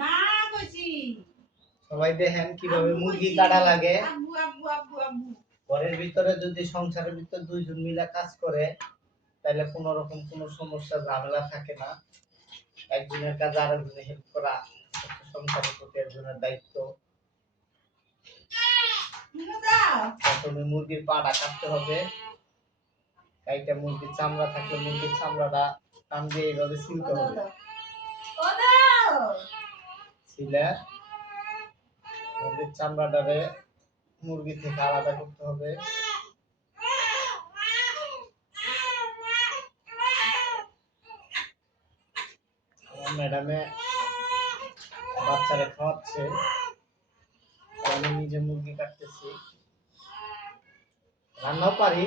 না কইছি সবাই দেখেন কিভাবে মুরগি কাটা লাগে। আব্বু আব্বু আব্বু আব্বু ঘরের ভিতরে যদি সংসারের ভিতরে দুইজন মিলে কাজ করে তাহলে কোনো রকম কোনো সমস্যা ঝামেলা থাকে না। একজনের কাজ আরেকজনের হেল্প করা সংসারের প্রতি একজনের দায়িত্ব। প্রথমে মুরগির পাটা কাটতে হবে। কাইটা মুরগির চামড়া থাকলে মুরগির চামড়াটা টান দিয়ে এইভাবে ছিলতে হবে। ছিলে মুরগির চামড়াটারে মুরগি থেকে আলাদা করতে হবে। ম্যাডামে বাচ্চারে খাওয়াচ্ছে, আমি নিজে মুরগি কাটতেছি। রান্নাও পারি,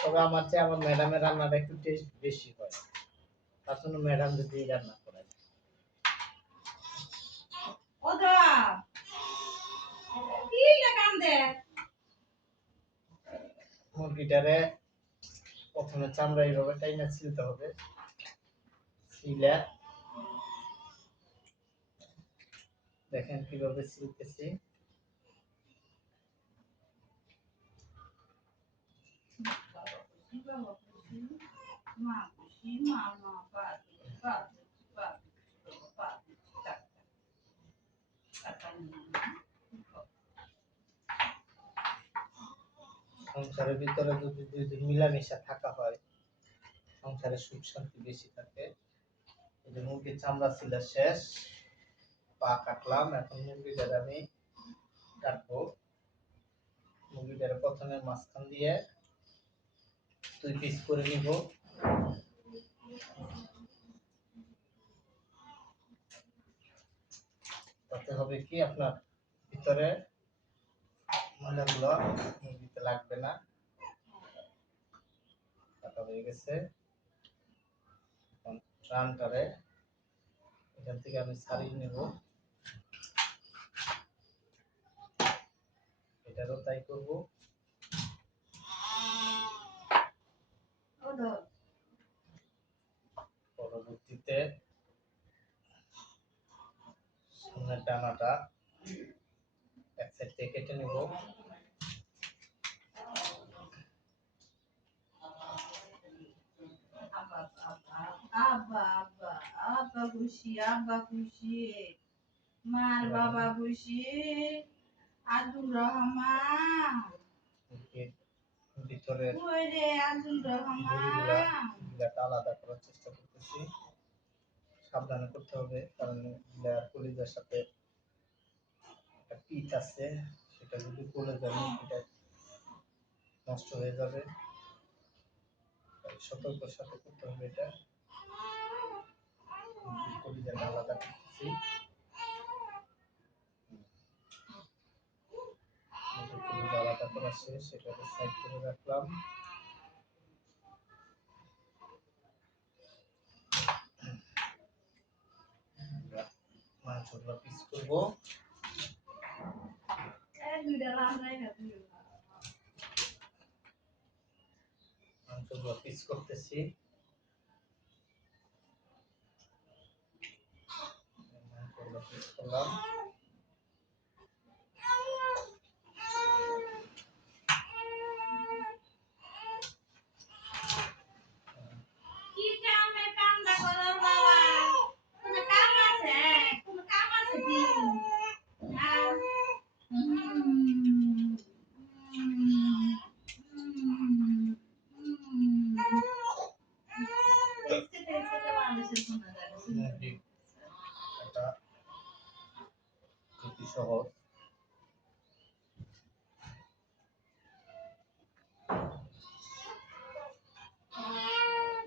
তবে আমার চেয়ে আমার ম্যাডামের রান্নাটা একটু টেস্ট বেশি হয়। তার জন্য ম্যাডাম যদি রান্না করে মুরগিটারে প্রথমে চামড়া এইভাবে টাইনা ছিলতে হবে। ছিলে দেখেন কিভাবে ছিলতেছি। সংসারের ভিতরে যদি দুইজন মিলামিশা থাকা হয় সংসারে সুখ শান্তি বেশি থাকে। এই যে মুরগির চামড়া ছিল শেষ, পা কাটলাম। এখন মুরগিটার আমি কাটবো। মুরগিটার প্রথমে মাঝখান দিয়ে 2 পিস করে নিব। তাতে হবে কি আপনার ভিতরে ময়লাগুলো মুরগিতে লাগবে না। কাটা হয়ে গেছে। রানটারে এখান থেকে আমি ছাড়িয়ে নেব। এটারও তাই করব। পরবর্তীতে সামনের ডানাটা এক সাইড থেকে কেটে নেব। আব্বা খুশি মার বাবা খুশি আব্দুর রহমান ভিতরে ওরে আব্দুর রহমান আলাদা করার চেষ্টা করতেছি। সাবধানে করতে হবে, কারণ কলিজার সাথে একটা পিচ আছে, সেটা যদি পড়ে যায় মুরগিটা নষ্ট হয়ে যাবে। সতর্কের সাথে করতে হবে এটা। কলিজাটা আলাদা করতেছি। আলাদা করা শেষ, সেটাকে সাইড করে রাখলাম। মাংসগুলো পিস করবো। মাংসগুলো পিস করতেছি। মাংসগুলো পিস করলাম। সহজ।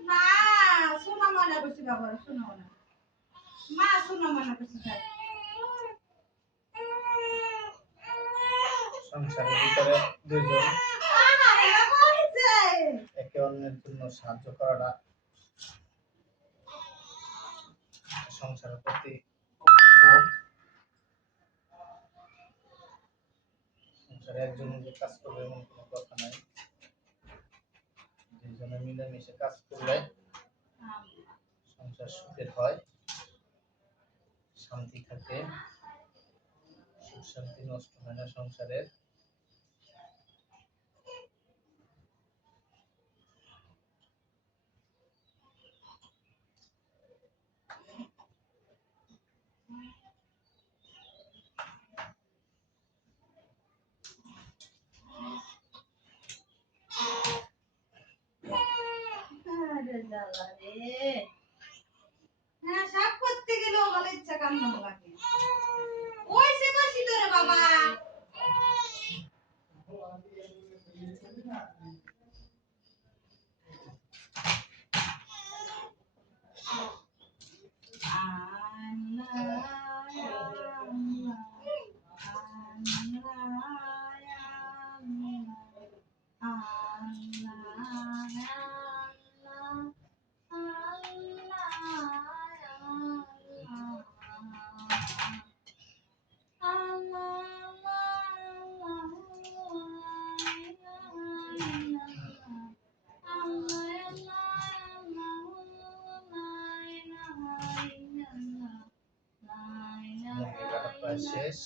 না শোনা মনে করছি বাবা, শোনা মনে মা শোনা মনে করছি। সংসারের ভিতরে দুইজন একে অন্যের জন্য সাহায্য করাটা সংসারের প্রতি সংসারে একজন যে কাজ করবে এমন কোনো কথা নাই। দুইজনে মিলেমিশে কাজ করলে সংসার সুখের হয়। শান্তি থাকে, সুখ শান্তি নষ্ট হয় না সংসারের। আরে জ্বালা রে। হ্যাঁ, সাপ করতে গেলেও বলে ইচ্ছা কান্না লাগে। ওই সে বসি তোরে বাবা। মুরগি কাটা প্রায় শেষ।